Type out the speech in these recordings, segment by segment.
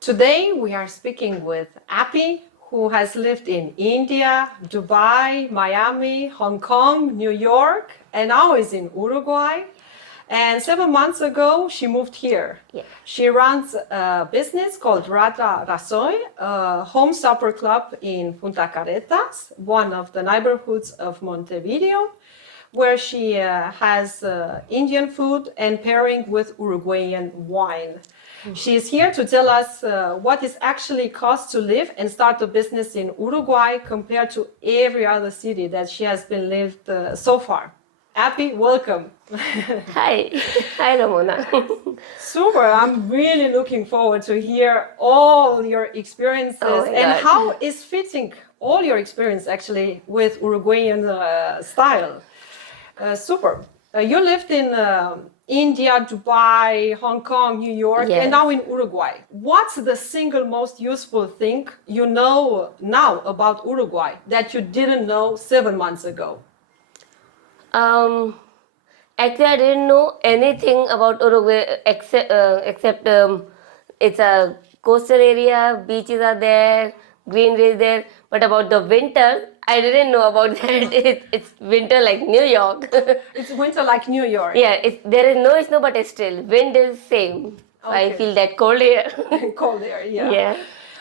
Today we are speaking with Appy, who has lived in India, Dubai, Miami, Hong Kong, New York, and now is in Uruguay. And 7 months ago, she moved here. Yeah. She runs a business called Radha Rasoi, a home supper club in Punta Carretas, one of the neighborhoods of Montevideo, where she has Indian food and pairing with Uruguayan wine. She is here to tell us what it actually costs to live and start a business in Uruguay compared to every other city that she has been lived so far. Appy, welcome. Hi. Hi, Ramona. Super. I'm really looking forward to hear all your experiences Oh my and God. how is fitting all your experience actually with Uruguayan style. Super. You lived in India, Dubai, Hong Kong, New York, Yes. and now in Uruguay. What's the single most useful thing you know now about Uruguay that you didn't know 7 months ago? Um, Actually, I didn't know anything about Uruguay except it's a coastal area, beaches are there, greenery is there. But about the winter, I didn't know about that. It's winter like New York. It's winter like New York. Yeah, there is no snow, but still wind is same. So I Okay. feel that cold here. Cold there, yeah. Yeah.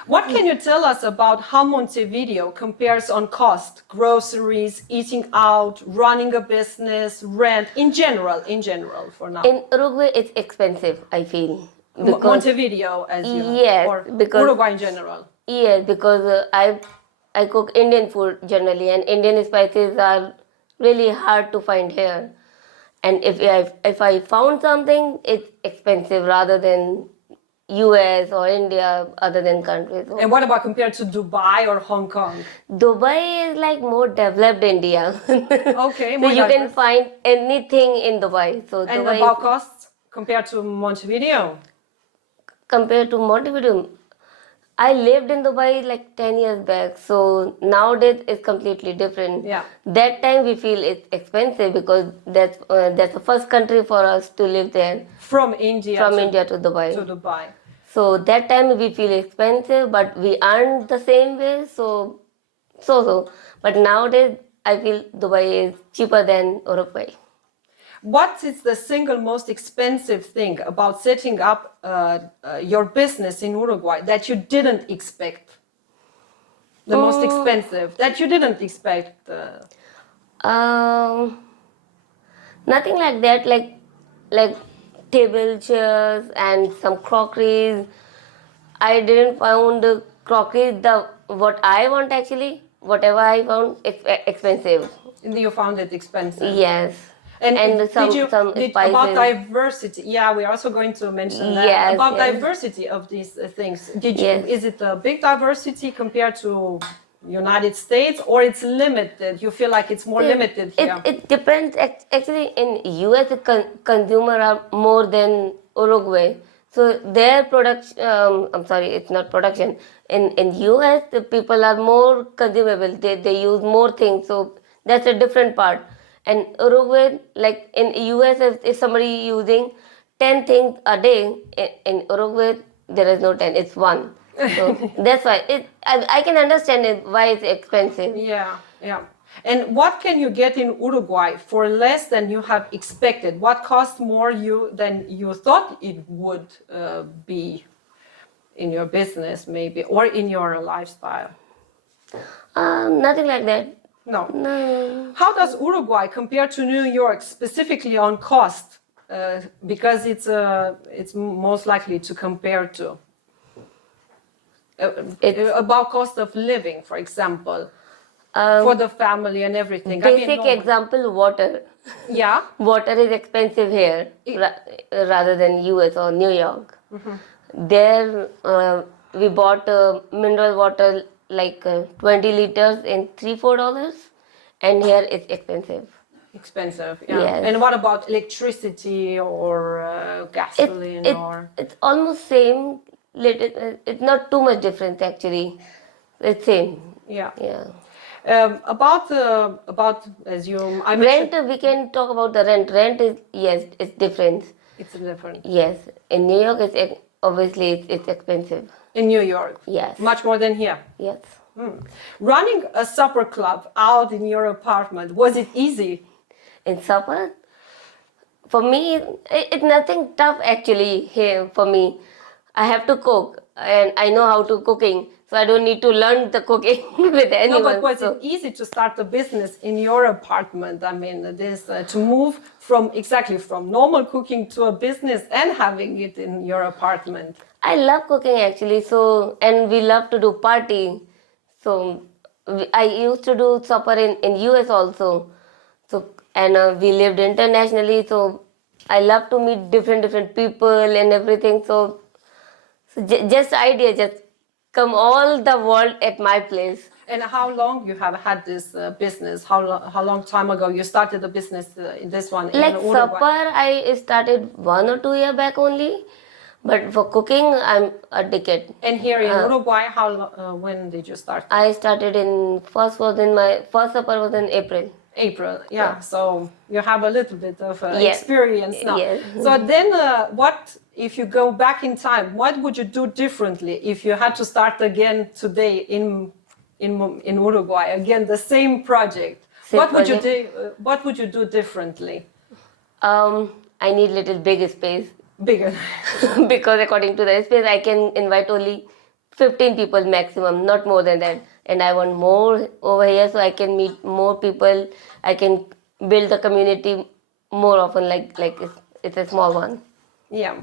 What can you tell us about how Montevideo compares on cost, groceries, eating out, running a business, rent, in general for now? In Uruguay, it's expensive, I feel. Montevideo, as you Yes, or because- Uruguay in general. Yes, because I cook Indian food generally, and Indian spices are really hard to find here. And if I found something, it's expensive rather than US or India, other than countries. So And what about compared to Dubai or Hong Kong? Dubai is like more developed India. Okay, So more you can diverse. find anything in Dubai. So And Dubai about is, costs compared to Montevideo? compared to Montevideo, I lived in Dubai like 10 years back, so nowadays it's completely different. Yeah. That time we feel it's expensive because that's the first country for us to live there, From India from to, India to Dubai. to Dubai. So that time we feel expensive, but we earn the same way, so. But nowadays I feel Dubai is cheaper than Uruguay. What is the single most expensive thing about setting up your business in Uruguay that you didn't expect? The most expensive that you didn't expect? Um, Nothing like that, like table chairs and some crockeries. I didn't found the crockery the what I want actually. Whatever I found, it's expensive. You found it expensive. Yes. And, some about spices. diversity? Yeah, we're also going to mention that Yes, about yes. diversity of these things. Did you? Yes. Is it a big diversity compared to United States, or it's limited? You feel like it's more limited here. It depends. Actually, in US, the consumer are more than Uruguay. So their production, I'm sorry, it's not production. In US, the people are more consumable. They use more things. So that's a different part. And Uruguay, like in US, if somebody using 10 things a day, in Uruguay, there is no 10, it's one. So that's why I can understand it, why it's expensive. Yeah, yeah. And what can you get in Uruguay for less than you have expected? What costs more than you thought it would be in your business, maybe, or in your lifestyle? Nothing like that. No. No. How does Uruguay compare to New York, specifically on cost? Because it's most likely to compare to. About cost of living, for example, for the family and everything. Basic normal. example, water. Yeah. Water is expensive here rather than US or New York. There we bought mineral water like 20 liters in $3-4, and here it's expensive. Expensive, yeah. Yes. And what about electricity or gasoline It's almost same. It's not too much difference actually. It's same. Yeah. Yeah. About as you I Rent, mentioned, we can talk about the rent. Rent is, yes, it's different. it's different. Yes, in New York obviously it's expensive. In New York? Yes. Much more than here? Yes. Running a supper club out in your apartment, was it easy? In supper, for me, it's nothing tough actually here for me. I have to cook and I know how to cooking, so I don't need to learn the cooking with anyone. No, but was so. it easy to start a business in your apartment? I mean, this to move from normal cooking to a business and having it in your apartment. I love cooking actually, so and we love to do party. So I used to do supper in US also. So and we lived internationally, so I love to meet different people and everything. So just idea, just come all the world at my place. And how long you have had this business? How long time ago you started the business in this one in Like Uruguay? supper, I started 1 or 2 years back only, but for cooking, I'm a decade. And here in Uruguay, when did you start? I started my first supper was in April. April, yeah. So you have a little bit of Yes. experience now. Yes. So then, what if you go back in time? What would you do differently if you had to start again today in Uruguay? Again, the same project. What would you do? What would you do differently? I need little big space Bigger. because according to the space, I can invite only 15 people maximum, not more than that. And I want more over here so I can meet more people. I can build the community more often, like it's a small one. Yeah.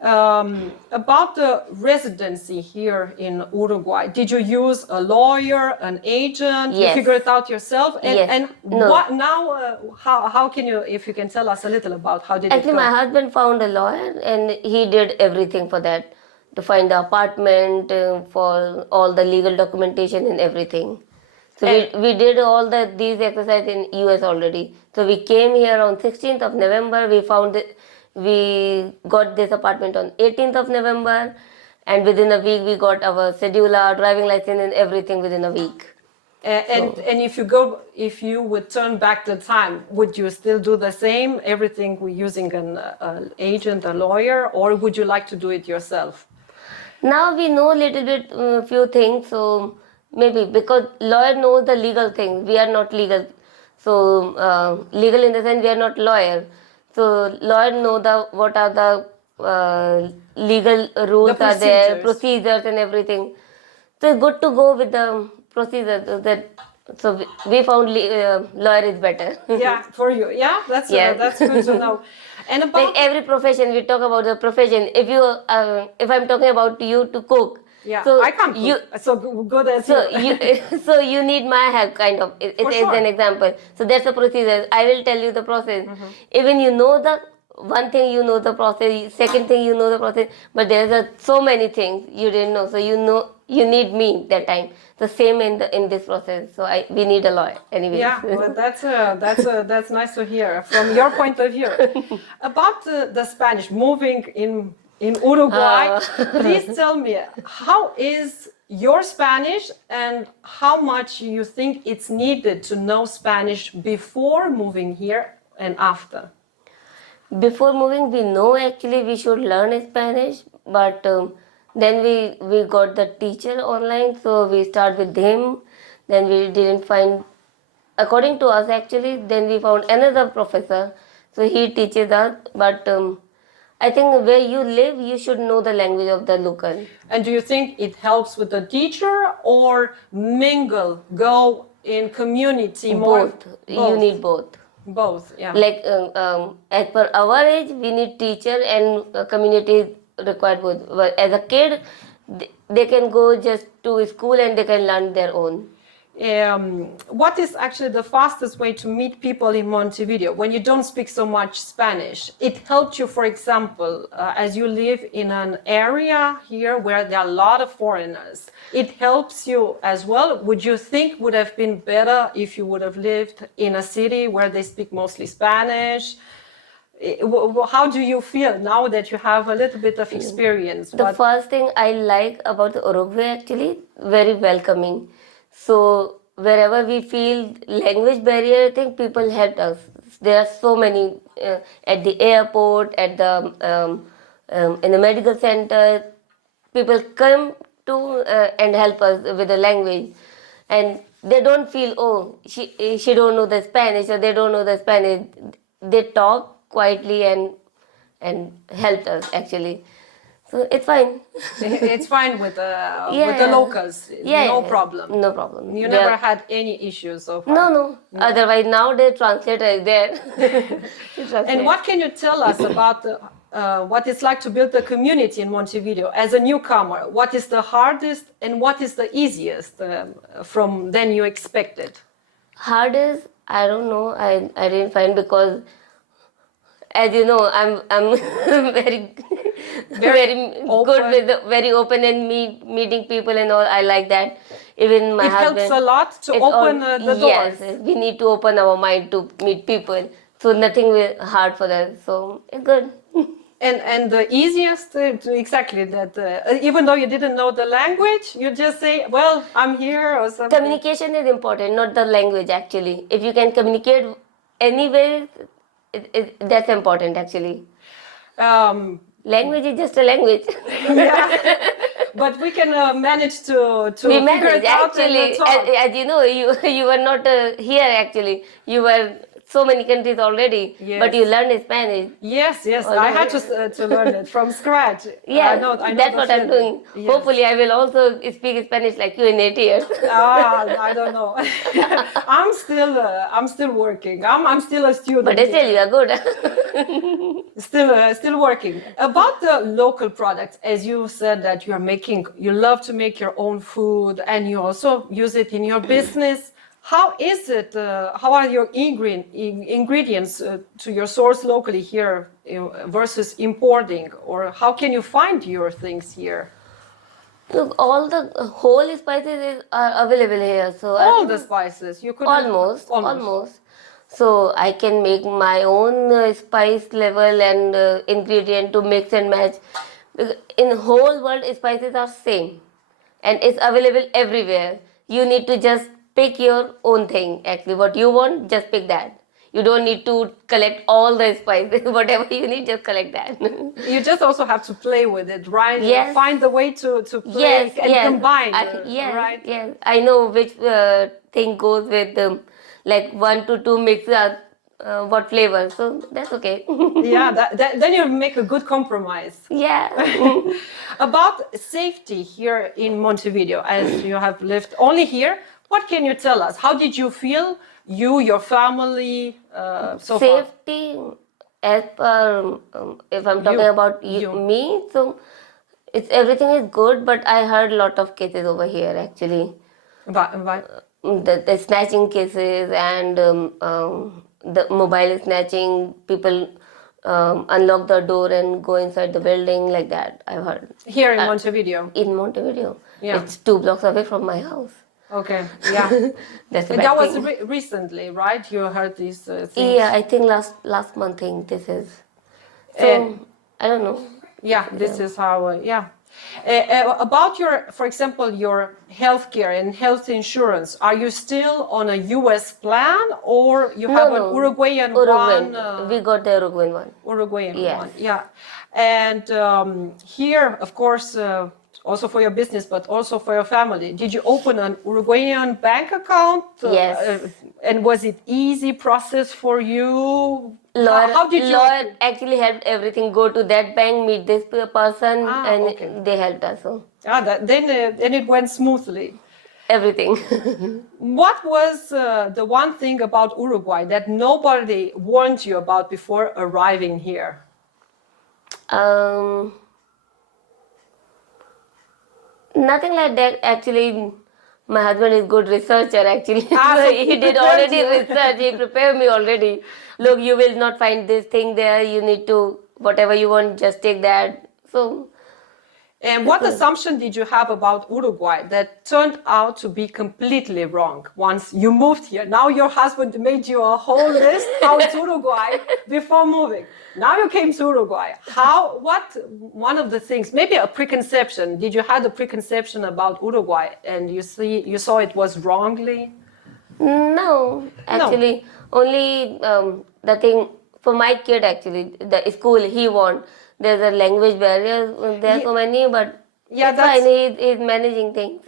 About the residency here in Uruguay, did you use a lawyer, an agent? Yes. You figure it out yourself? And, Yes. and No. what now? How can you, if you can tell us a little about how did Actually, it go? my husband found a lawyer and he did everything for that, to find the apartment, for all the legal documentation and everything. So we did all these exercises in US already. So we came here on 16th of November. We got this apartment on 18th of November, and within a week we got our scheduler, driving license, and everything within a week. And if you would turn back the time, would you still do the same? Everything we're using an agent, a lawyer, or would you like to do it yourself? Now we know a little bit few things, so maybe because lawyer knows the legal things, we are not legal. So legal in the sense we are not lawyer. So lawyer know what are the legal rules are there, procedures and everything. So it's good to go with the procedures. So we found lawyer is better. Yeah, for you. Yeah, that's good to know. And about like every profession, we talk about the profession. If I'm talking about you to cook, yeah, so I can't cook. So good as you. So you need my help, kind of. It is sure. an example. So that's the procedure. I will tell you the process. Even you know the one thing, you know the process. Second thing, you know the process. But there's so many things you didn't know. So you need me that time. The same in this process. So we need a lawyer anyway. Yeah, well, that's nice to hear from your point of view. About the Spanish, moving in Uruguay, please tell me, how is your Spanish and how much you think it's needed to know Spanish before moving here and after? Before moving, we know actually we should learn Spanish, but then we got the teacher online, so we start with him. Then we didn't find, according to us actually, then we found another professor, so he teaches us. But I think where you live, you should know the language of the local. And do you think it helps with the teacher or mingle, go in community more? Both. You need both. Both, yeah. Like as per our age, we need teacher and community required both. But as a kid, they can go just to school and they can learn their own. What is actually the fastest way to meet people in Montevideo when you don't speak so much Spanish? It helped you, for example, as you live in an area here where there are a lot of foreigners. It helps you as well. Would you think would have been better if you would have lived in a city where they speak mostly Spanish? How do you feel now that you have a little bit of experience? The first thing I like about the Uruguay actually, very welcoming. So wherever we feel language barrier, I think people helped us. There are so many at the airport, at the in the medical center, people come to and help us with the language, and they don't feel, oh, she don't know the Spanish, or they don't know the Spanish. They talk quietly and helped us actually. So it's fine. It's fine with the Yeah. locals. Yeah, No yeah, problem. no problem. You They never are- had any issues so far. no. Otherwise, now the translator is there. To And translate. what can you tell us about what it's like to build a community in Montevideo as a newcomer? What is the hardest and what is the easiest from than you expected? Hardest, I don't know. I didn't find, because as you know, I'm very very open. good with very open and meeting people and all. I like that. Even my It husband. helps a lot to it open all- the doors. Yes, we need to open our mind to meet people. So nothing hard for that. So it's good. And the easiest exactly that even though you didn't know the language, you just say, well, I'm here or something. Communication is important, not the language actually. If you can communicate anywhere, that's important actually. Language is just a language. Yeah. But we can manage to We figure managed it out actually. and talk. As you know, you were not here actually. You were so many countries already, but you Yes. learned Spanish. Yes, I had to learn it from scratch. Yeah, I know that's the what I'm feeling. doing. Yes. Hopefully, I will also speak Spanish like you in 8 years. I don't know. I'm still working. I'm still a student. But still, here. you are good. Still working. About the local products, as you said that you love to make your own food and you also use it in your business. How is it? How are your ingredients to your source locally here versus importing? Or how can you find your things here? Look, all the whole spices are available here. So All the spices you could almost. So I can make my own spice level and ingredient to mix and match. In whole world, spices are same, and it's available everywhere. You need to just pick your own thing. Actually, what you want, just pick that. You don't need to collect all the spices. Whatever you need, just collect that. You just also have to play with it, right? Yes. Find the way to play and combine. Yes, right? yes. I know which thing goes with like 1 to 2 mix what flavor. So that's okay. Yeah, then you make a good compromise. Yeah. About safety here in Montevideo, as you have lived only here, what can you tell us? How did you feel, your family, so far? Safety, as per if I'm talking about me, so everything is good. But I heard a lot of cases over here actually. Why? The snatching cases and the mobile snatching, people unlock the door and go inside the building like that. I've heard Here in Montevideo. in Montevideo. Yeah. It's 2 blocks away from my house. Okay, yeah. That's a And bad that was thing. recently, right? You heard these things. Yeah, I think last month thing this is. So And- I don't know. Yeah, this is how, yeah. About for example, your healthcare and health insurance, are you still on a US plan or you have an Uruguayan Uruguayan. one? We got the Uruguayan one. Uruguayan Yes. one, yeah. And here, of course, also for your business, but also for your family, did you open an Uruguayan bank account? Yes. And was it easy process for you? Lawyer, How did you? lawyer actually helped everything. Go to that bank, meet this person, and Okay. they helped us. So Then it went smoothly. everything. What was the one thing about Uruguay that nobody warned you about before arriving here? Nothing like that. Actually, my husband is good researcher. Actually, So so he he did prepared already you. research. He prepared me already. Look, you will not find this thing there. You need to whatever you want, just take that. So. And what assumption did you have about Uruguay that turned out to be completely wrong once you moved here? Now your husband made you a whole list how it's Uruguay before moving. Now you came to Uruguay. One of the things, maybe a preconception, did you have a preconception about Uruguay and you saw it was wrongly? No, actually, only the thing for my kid actually, the school he want. there's a language barrier. There are so many, but Yeah, it's fine. He's managing things.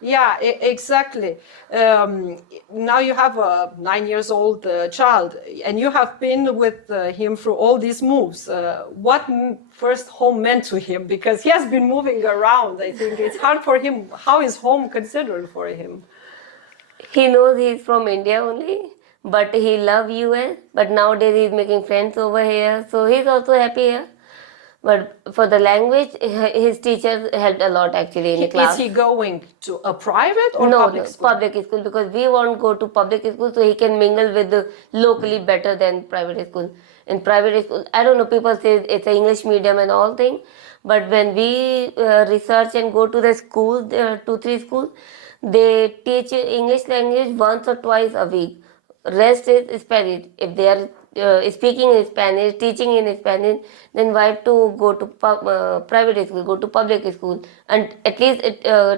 Yeah, exactly. Now you have a 9 years old child, and you have been with him through all these moves. What first home meant to him? Because he has been moving around. I think it's hard for him. How is home considered for him? He knows he's from India only, but he loves US. But nowadays he's making friends over here, so he's also happy here. But for the language, his teachers helped a lot actually in the class. Is he going to a private or No, public school? public school, because we won't go to public school, so he can mingle with the locally better than private school. In private school, I don't know, people say it's an English medium and all thing, but when we research and go to the school, 2-3 schools, they teach English language once or twice a week. Rest is Spanish. If they are speaking in Spanish, teaching in Spanish, then why to go to private school, go to public school, and at least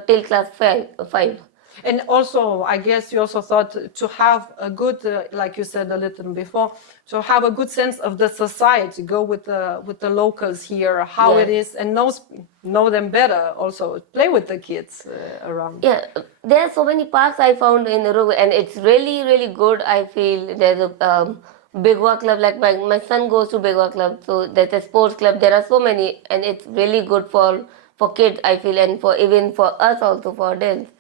till class 5. And also, I guess you also thought to have a good, like you said a little before, to have a good sense of the society, go with the locals here, how it is, and know them better. Also, play with the kids around. Yeah, there are so many parks I found in Uruguay, and it's really, really good. I feel there's a Bigwa club, like my son goes to Bigwa club, so there's a sports club. There are so many, and it's really good for kids, I feel, and for even for us also, for adults.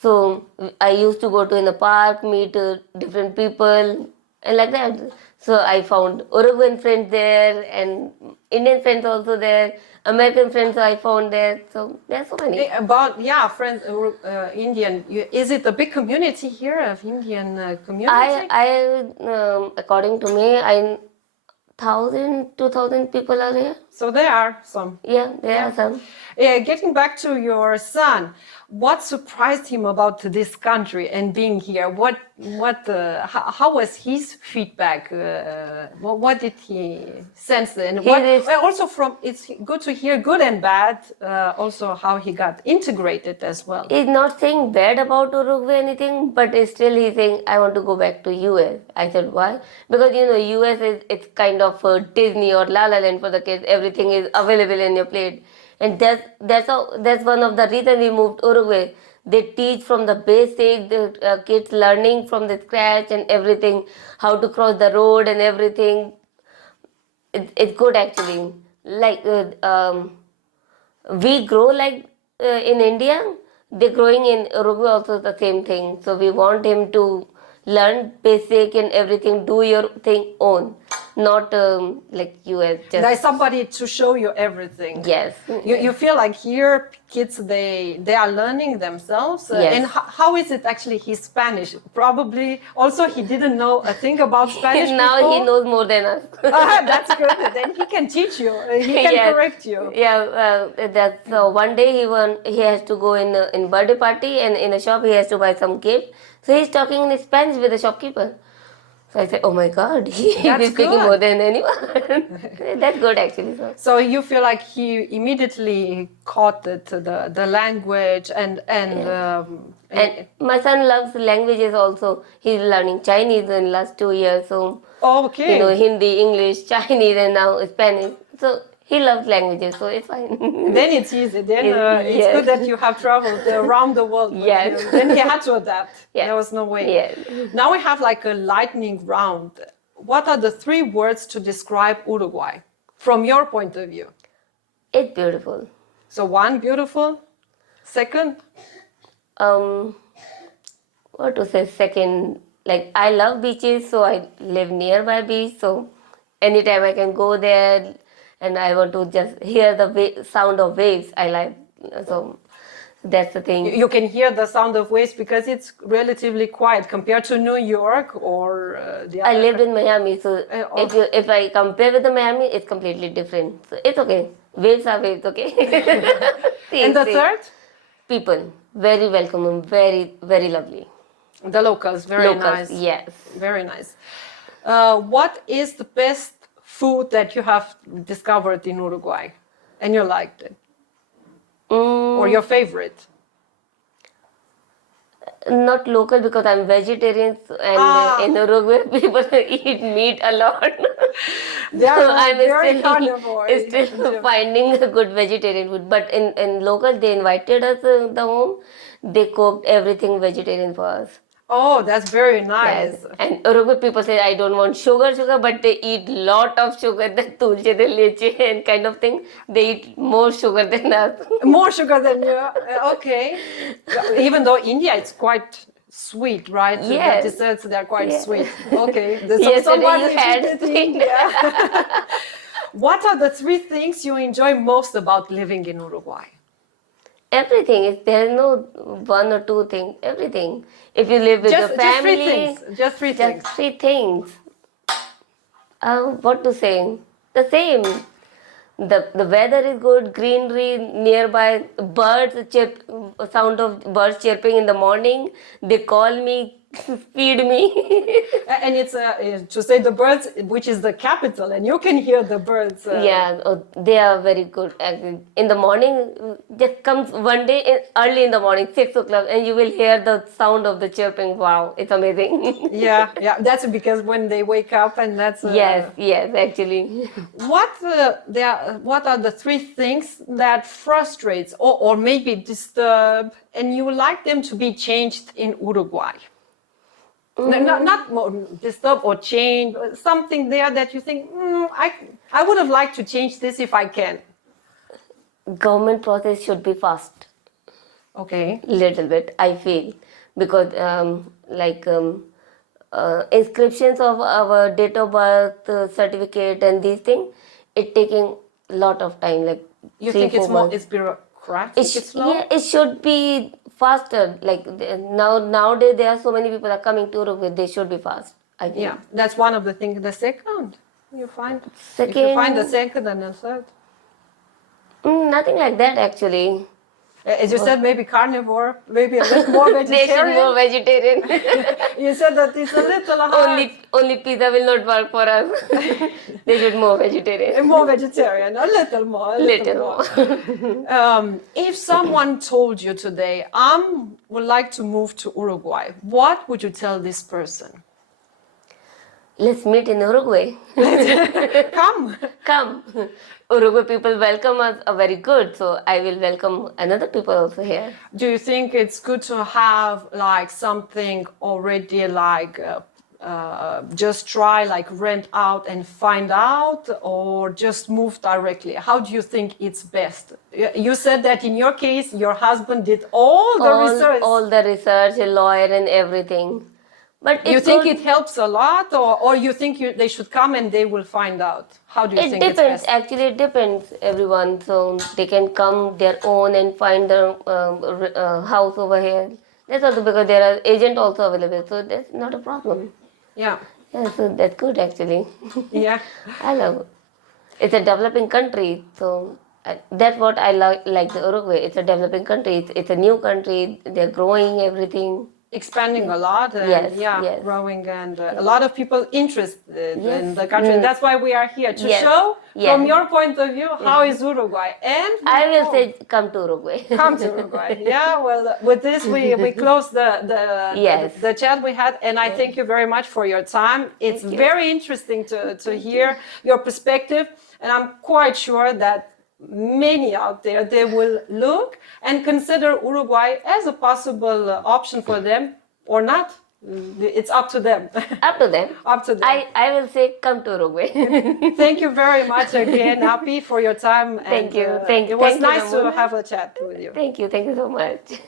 So I used to go to in the park, meet different people, and like that. So I found Uruguayan friends there, and Indian friends also there, American friends I found there. So there are so many. Friends, Indian. Is it a big community here of Indian community? According to me, 1,000-2,000 people are here. So there are some. Yeah, there are some. Getting back to your son, what surprised him about this country and being here? How was his feedback? What did he sense? And it's good to hear good and bad. Also, how he got integrated as well. He's not saying bad about Uruguay anything, but still he's saying, I want to go back to US. I said, why? Because US it's kind of Disney or La La Land for the kids. Everything is available in your plate. And that's one of the reasons we moved Uruguay. They teach from the basic, the kids learning from the scratch and everything, how to cross the road and everything. It's good actually. Like we grow like in India, they're growing in Uruguay also the same thing. So we want him to learn basic and everything, do your thing own, not like US. There's somebody to show you everything. Yes. You feel like here kids they are learning themselves. Yes. And how is it actually his Spanish? Probably also he didn't know a thing about Spanish now before. He knows more than us. That's good. Then he can teach you. He can correct you. Yeah, that's one day he has to go in birthday party, and in a shop he has to buy some gift. So he's talking in Spanish with the shopkeeper. So I said, oh my God, he's speaking more than anyone. That's good actually. So you feel like he immediately caught the language and my son loves languages also. He's learning Chinese in the last 2 years. So Hindi, English, Chinese, and now Spanish. So he loves languages, so it's fine. Then it's easy. Then it's good that you have traveled around the world. Yes. Then he had to adapt. Yes. There was no way. Yes. Now we have like a lightning round. What are the 3 words to describe Uruguay from your point of view? It's beautiful. So 1, beautiful. 2nd? What to say? 2nd, like I love beaches, so I live nearby beach. So anytime I can go there. And I want to just hear the sound of waves. I like, so that's the thing. You can hear the sound of waves because it's relatively quiet compared to New York or the other. I lived in Miami, so if I compare with the Miami, it's completely different. So it's okay. Waves are waves, okay. And the 3rd? People, very welcoming, very, very lovely. The locals, very nice. Yes. Very nice. What is the best food that you have discovered in Uruguay and you liked it? Or your favorite? Not local because I'm vegetarian and in Uruguay people eat meat a lot. They are So I'm very carnivore. still finding a good vegetarian food. But in local they invited us the home. They cooked everything vegetarian for us. Oh, that's very Yes, nice. and Uruguay people say I don't want sugar, but they eat lot of sugar, the dulce de leche and kind of thing. They eat more sugar than us. More sugar than you. Okay. Even though India, it's quite sweet, right? The Yes. desserts, they're quite Yeah. sweet. Okay. So Yesterday someone you is had eating sweet. India. What are the three things you enjoy most about living in Uruguay? Everything is there's no one or two things. Everything. If you live with your Just family, three things. Just three things. just three things. What to say? The same. The weather is good, greenery nearby, birds chirp, sound of birds chirping in the morning. They call me, feed me. And it's to say the birds, which is the capital, and you can hear the birds. Yeah, they are very good. Actually. In the morning, just comes one day early in the morning, 6 o'clock, and you will hear the sound of the chirping. Wow, it's amazing. Yeah, yeah. That's because when they wake up, and that's Yes, actually. what are the three things that frustrates or maybe disturb, and you would like them to be changed in Uruguay? Not more disturb or change, but something there that you think, I would have liked to change this if I can. Government process should be fast. Okay. Little bit, I feel, because inscriptions of our date of birth certificate and these things, it taking lot of time, like You 3 think 4 it's more months. it's bureaucratic, it's slow? Yeah, it should be faster. Like nowadays there are so many people are coming to Uruguay. They should be fast, I feel. Yeah, that's one of the things. The second, if you find the second and the third. Nothing like that actually. As you said, maybe carnivore, maybe a little more They should vegetarian. more vegetarian. You said that it's a little hard. only pizza will not work for us. They should more vegetarian. More vegetarian, a little more. A little more. If someone told you today, would like to move to Uruguay, what would you tell this person? Let's meet in Uruguay. Come. Uruguay people welcome us very good, so I will welcome another people also here. Do you think it's good to have like something already like just try like rent out and find out, or just move directly? How do you think it's best? You said that in your case, your husband did all the research. All the research, a lawyer and everything. But you think it helps a lot, or you think they should come and they will find out? How do you think it's best? It depends. Actually, it depends, everyone. So they can come their own and find their house over here. That's also because there are agent also available. So that's not a problem. Yeah. Yeah, so that's good actually. Yeah. I love it. It's a developing country. So that's what I like the Uruguay. It's a developing country. It's a new country. They're growing everything. Expanding a lot and growing, and a lot of people interested in the country. And that's why we are here to show from your point of view how is Uruguay. And I will say come to Uruguay. Come to Uruguay. Yeah, well, with this we close the chat we had, and I thank you very much for your time. It's very interesting to hear your perspective, and I'm quite sure that many out there, they will look and consider Uruguay as a possible option for them or not. It's up to them. Up to them. Up to them. I will say come to Uruguay. Thank you very much again, Appy, for your time. Thank you. It was nice to have a chat with you. Thank you so much.